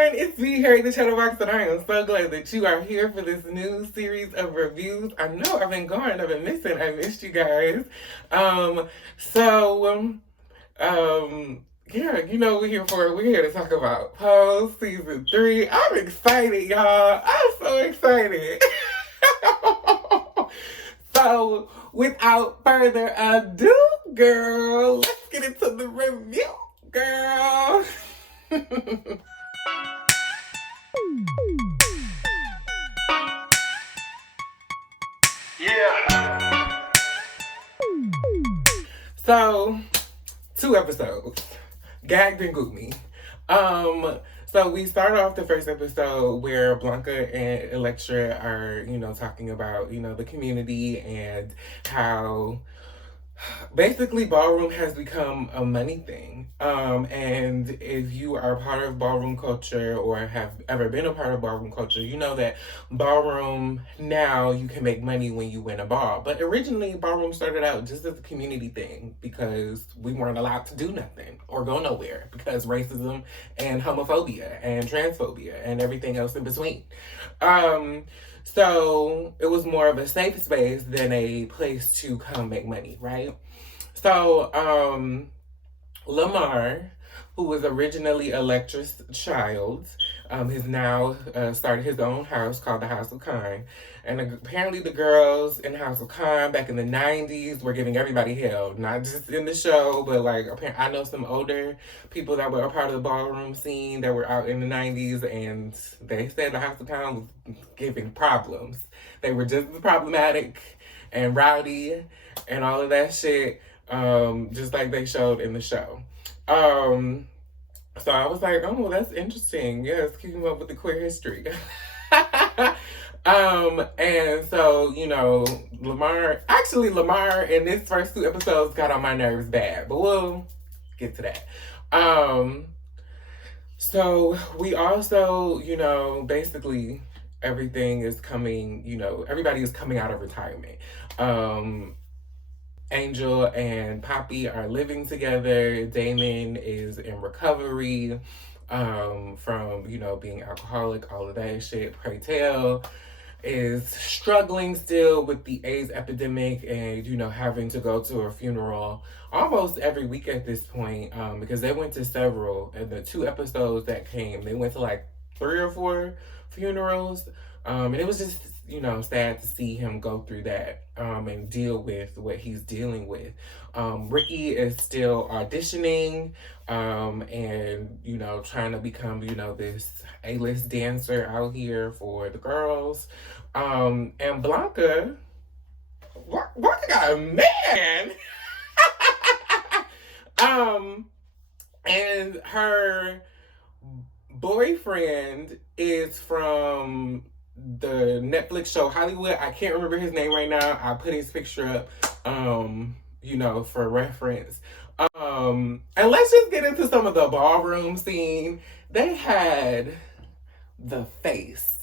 everyone, it's me, Harri the Chatterbox, and I am so glad that you are here for this new series of reviews. I know I've been gone, I've been missing, I missed you guys. Um, so, um, yeah, you know what we're here for. We're here to talk about Pose Season 3. I'm excited, y'all. I'm so excited. So, without further ado, girl, let's get into the review, girl. Yeah. So, 2 episodes. Gagged and Goomy. So we start off the first episode where Blanca and Electra are, talking about, the community and how basically ballroom has become a money thing. And if you are part of ballroom culture or have ever been a part of ballroom culture, you know that ballroom, now you can make money when you win a ball. But originally ballroom started out just as a community thing because we weren't allowed to do nothing or go nowhere because racism and homophobia and transphobia and everything else in between. So it was more of a safe space than a place to come make money, right? So Lamar, who was originally Electra's child, has now started his own house called the House of Kind. And apparently the girls in House of Kind back in the 90s were giving everybody hell. Not just in the show, but like I know some older people that were a part of the ballroom scene that were out in the 90s, and they said the House of Kind was giving problems. They were just as problematic and rowdy and all of that shit, just like they showed in the show. So I was like, oh, that's interesting. Yes, keeping up with the queer history. And so, Lamar in this first 2 episodes got on my nerves bad, but we'll get to that. So we also, basically everything is coming, everybody is coming out of retirement. Angel and Poppy are living together. Damon is in recovery from, being alcoholic, all of that shit. Pray Tell is struggling still with the AIDS epidemic and, having to go to a funeral almost every week at this point, because they went to several. And the 2 episodes that came, they went to like 3 or 4 funerals. And it was just, sad to see him go through that and deal with what he's dealing with. Ricky is still auditioning and, trying to become, this A-list dancer out here for the girls. And Blanca got a man! And her boyfriend is from the Netflix show Hollywood. I can't remember his name right now. I put his picture up, for reference. And let's just get into some of the ballroom scene. They had the face.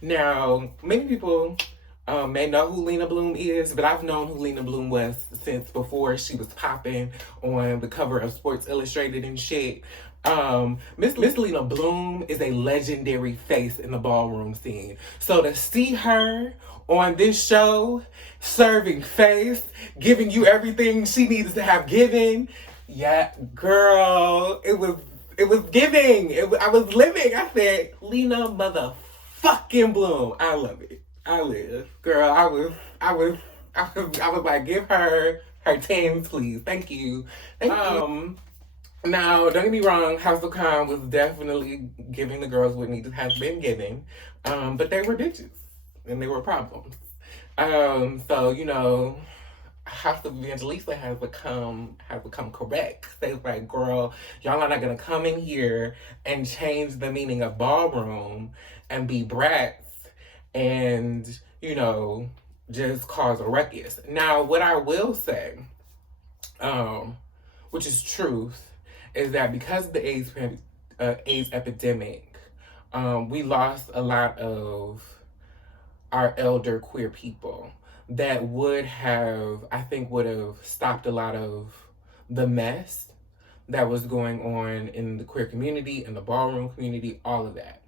Now, many people may know who Lena Bloom is, but I've known who Lena Bloom was since before she was popping on the cover of Sports Illustrated and shit. Miss Lena Bloom is a legendary face in the ballroom scene. So to see her on this show, serving face, giving you everything she needs to have given, yeah, girl, it was giving. I was living. I said, Lena motherfucking Bloom. I love it. I live, girl. I was like, give her 10s, please. Thank you. Thank you. Now, don't get me wrong, House of Con was definitely giving the girls what needed has been given, but they were bitches and they were problems. So, House of Evangelista has become correct. They was like, girl, y'all are not gonna come in here and change the meaning of ballroom and be brats and, just cause a ruckus. Now, what I will say, which is truth, is that because of the AIDS epidemic, we lost a lot of our elder queer people that would have stopped a lot of the mess that was going on in the queer community, in the ballroom community, all of that.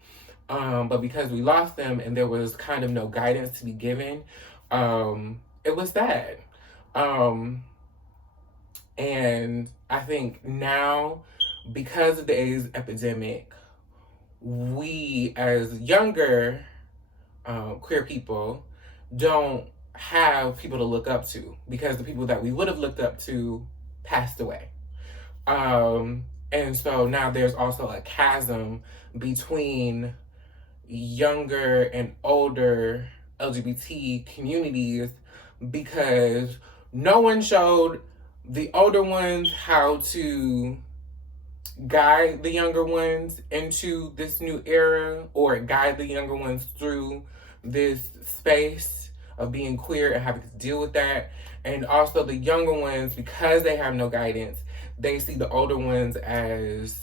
But because we lost them and there was kind of no guidance to be given, it was sad. And I think now, because of the AIDS epidemic, we as younger queer people don't have people to look up to, because the people that we would have looked up to passed away. And so now there's also a chasm between younger and older LGBT communities, because no one showed the older ones how to guide the younger ones into this new era, or guide the younger ones through this space of being queer and having to deal with that. And also the younger ones, because they have no guidance, they see the older ones as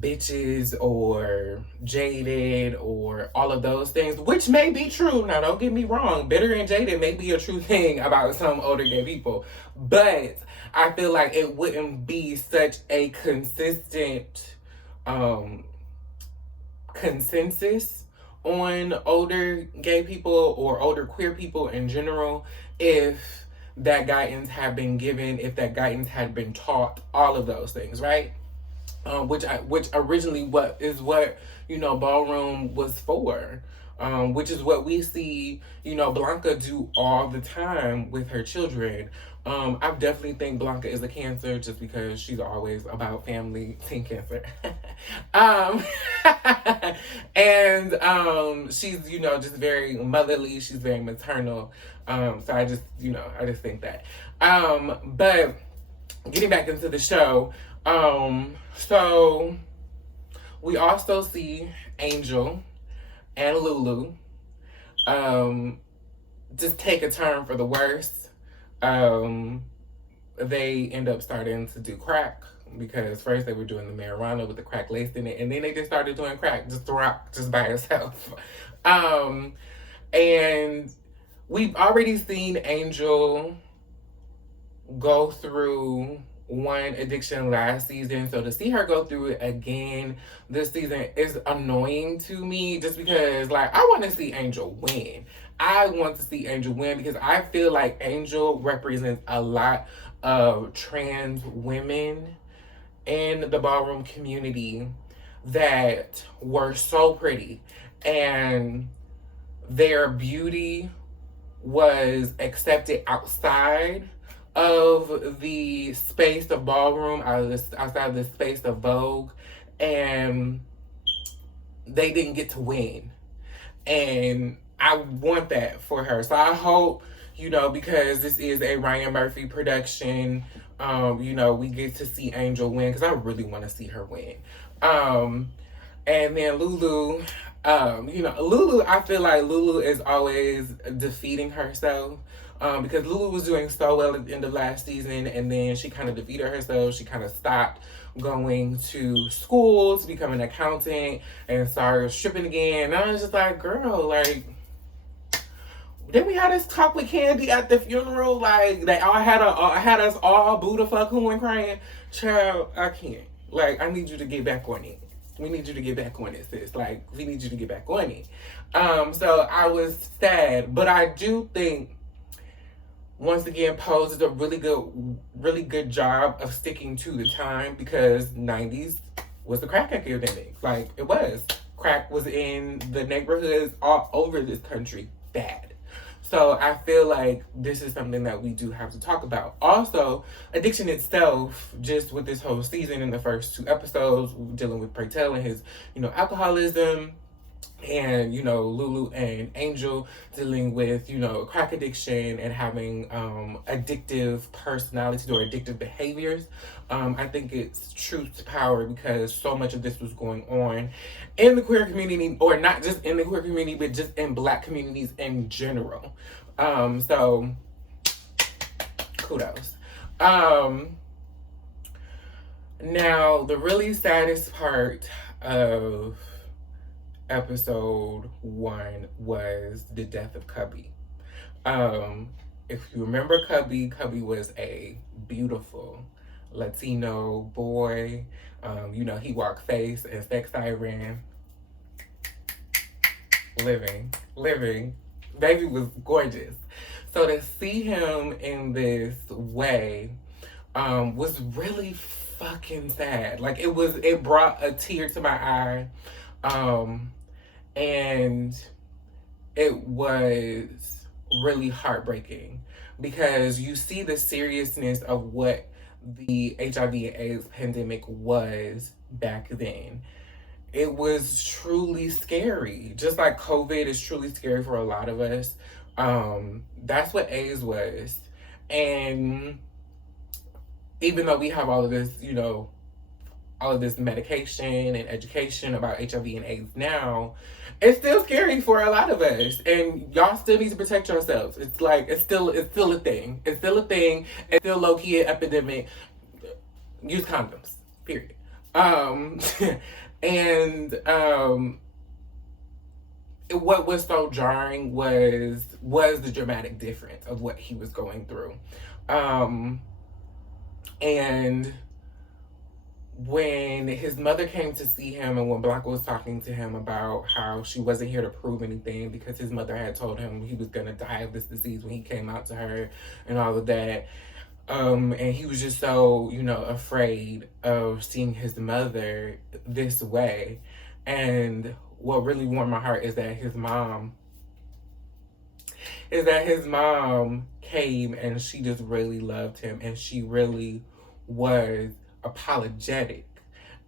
bitches or jaded or all of those things, which may be true. Now, don't get me wrong, bitter and jaded may be a true thing about some older gay people, but I feel like it wouldn't be such a consistent consensus on older gay people or older queer people in general if that guidance had been given, if that guidance had been taught, all of those things, right? Which originally what Ballroom was for, which is what we see, Blanca do all the time with her children. I definitely think Blanca is a Cancer just because she's always about family, Teen Cancer. And she's, just very motherly, she's very maternal. So I just think that. But getting back into the show, so we also see Angel and Lulu just take a turn for the worse. They end up starting to do crack, because first they were doing the marijuana with the crack laced in it, and then they just started doing crack just by itself. And we've already seen Angel go through one addiction last season, so to see her go through it again this season is annoying to me, just because I want to see Angel win. I want to see Angel win because I feel like Angel represents a lot of trans women in the ballroom community that were so pretty, and their beauty was accepted outside of the space of ballroom, outside of the space of Vogue, and they didn't get to win. And I want that for her. So I hope, because this is a Ryan Murphy production, we get to see Angel win, because I really want to see her win. And then Lulu, Lulu, I feel like Lulu is always defeating herself. Because Lulu was doing so well at the end of last season, and then she kind of defeated herself. She kind of stopped going to school to become an accountant and started stripping again. And I was just like, girl, then we had this talk with Candy at the funeral, they all had us all Buddha fuck who and crying. Child, I can't. I need you to get back on it. We need you to get back on it, sis. We need you to get back on it. So I was sad, but I do think, once again, Pose did a really good job of sticking to the time, because 90s was the crack epidemic. It was. Crack was in the neighborhoods all over this country bad. So I feel like this is something that we do have to talk about. Also, addiction itself, just with this whole season, in the first 2 episodes, dealing with Praytel and his, alcoholism, and Lulu and Angel dealing with crack addiction and having addictive personalities or addictive behaviors. I think it's truth to power, because so much of this was going on in the queer community, or not just in the queer community, but just in Black communities in general. So kudos. Now the really saddest part of episode 1 was the death of Cubby. If you remember Cubby was a beautiful, Latino boy. You know, he walked face and sex siren. Living. Baby was gorgeous. So to see him in this way was really fucking sad. Like it brought a tear to my eye. And it was really heartbreaking because you see the seriousness of what the HIV and AIDS pandemic was back then. It was truly scary. Just like COVID is truly scary for a lot of us. That's what AIDS was. And even though we have all of this, you know, all of this medication and education about HIV and AIDS now, it's still scary for a lot of us. And y'all still need to protect yourselves. It's like, it's still a thing. It's still a thing. It's still low-key an epidemic. Use condoms, period. What was so jarring was the dramatic difference of what he was going through. And when his mother came to see him and when Blanca was talking to him about how she wasn't here to prove anything because his mother had told him he was going to die of this disease when he came out to her and all of that. And he was just so, you know, afraid of seeing his mother this way. And what really warmed my heart is that his mom came and she just really loved him and she really was apologetic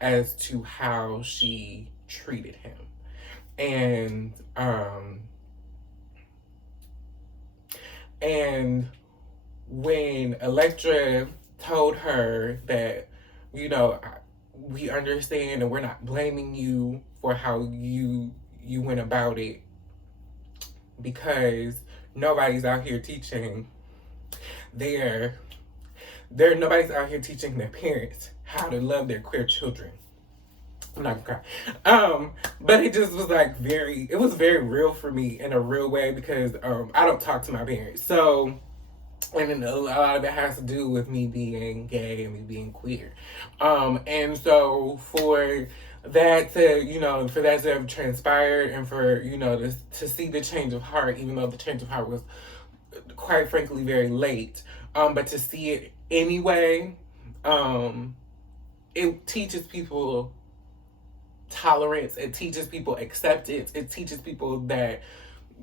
as to how she treated him. And when Electra told her that, you know, we understand and we're not blaming you for how you went about it because nobody's out here teaching nobody's out here teaching their parents how to love their queer children. I'm not gonna cry. But it just was like it was very real for me in a real way because I don't talk to my parents. So, and a lot of it has to do with me being gay and me being queer. And so for that to have transpired and for, you know, to see the change of heart, even though the change of heart was quite frankly very late, but to see it anyway, it teaches people tolerance, it teaches people acceptance, it teaches people that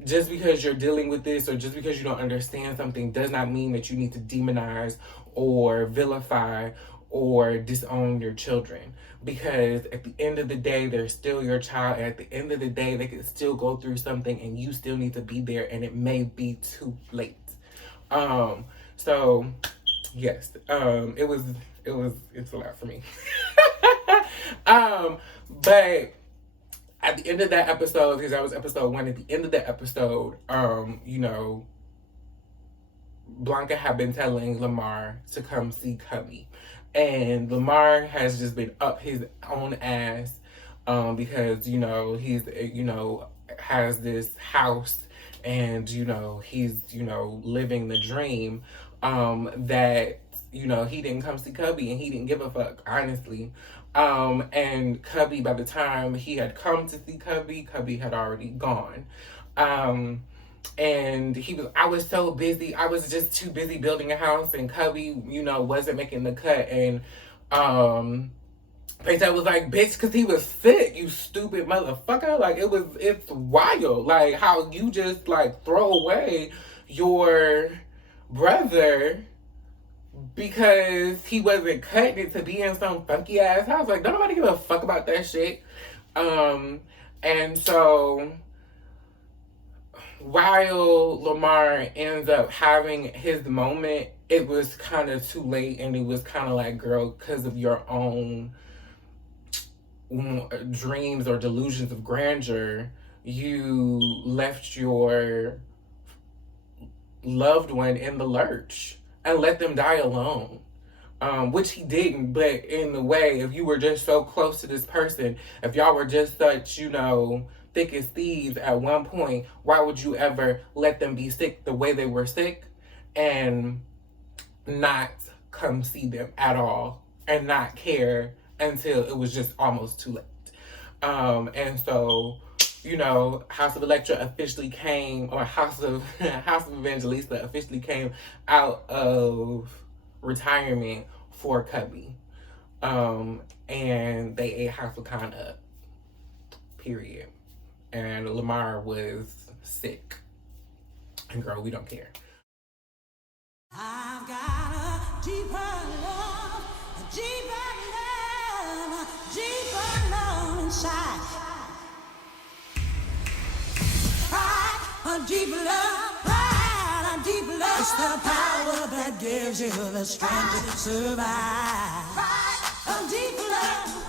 just because you're dealing with this or just because you don't understand something does not mean that you need to demonize or vilify or disown your children. Because at the end of the day, they're still your child. And at the end of the day, they can still go through something and you still need to be there and it may be too late. So yes, it's a lot for me. But at the end of that episode, because that was episode 1, at the end of that episode, you know, Blanca had been telling Lamar to come see Cubby. And Lamar has just been up his own ass because, you know, he's, you know, has this house and, you know, he's, you know, living the dream that, you know, he didn't come see Cubby and he didn't give a fuck, honestly. And Cubby, by the time he had come to see Cubby had already gone. And I was so busy. I was just too busy building a house and Cubby, you know, wasn't making the cut. And, Paytech was like, bitch, cause he was sick, you stupid motherfucker. Like, it's wild. Like, how you just, like, throw away your brother because he wasn't cutting it to be in some funky ass house. Like, don't nobody give a fuck about that shit. And so while Lamar ends up having his moment, it was kind of too late, and it was kind of like, girl, because of your own dreams or delusions of grandeur, you left your loved one in the lurch and let them die alone. Which he didn't, but in the way, if you were just so close to this person, if y'all were just such, you know, thick as thieves at one point, why would you ever let them be sick the way they were sick and not come see them at all and not care until it was just almost too late. And so, you know, House of Electra officially came, or House of Evangelista officially came out of retirement for Cubby. And they ate House of Khan up. Period. And Lamar was sick. And girl, we don't care. I've got a deeper love, a deeper love, a deeper love inside. Pride, a deeper love, pride, a deeper love. It's the power that gives you the strength to survive. Pride, a deeper love.